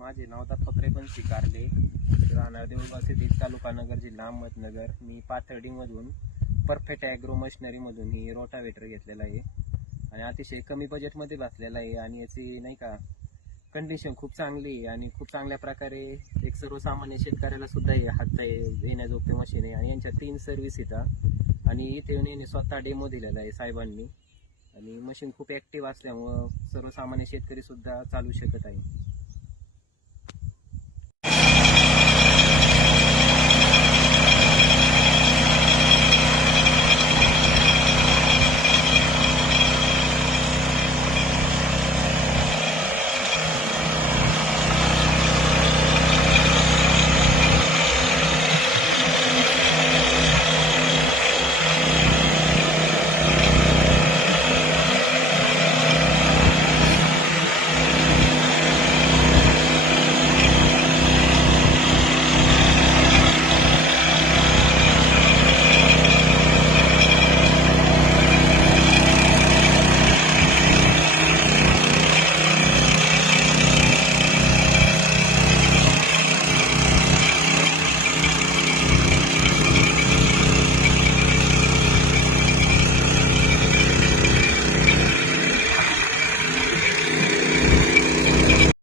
माझे नाव दत्तात्रय पण स्वीकारले राहणार देऊळगाव सिद्धीत तालुका नगर जिल्हा अहमदनगर. मी पाथर्डीमधून परफेक्ट ॲग्रो मशिनरीमधून ही रोटावेटर घेतलेला आहे. आणि अतिशय कमी बजेटमध्ये बसलेला आहे आणि याची नाही का कंडिशन खूप चांगली आहे आणि खूप चांगल्या प्रकारे एक सर्वसामान्य शेतकऱ्याला सुद्धा हे हात येण्याजोगते मशीन आहे. आणि यांच्या तीन सर्व्हिस येतात आणि इथे येऊन यांनी स्वतः डेमो दिलेला आहे साहेबांनी. आणि मशीन खूप ॲक्टिव्ह असल्यामुळं सर्वसामान्य शेतकरी सुद्धा चालू शकत आहे.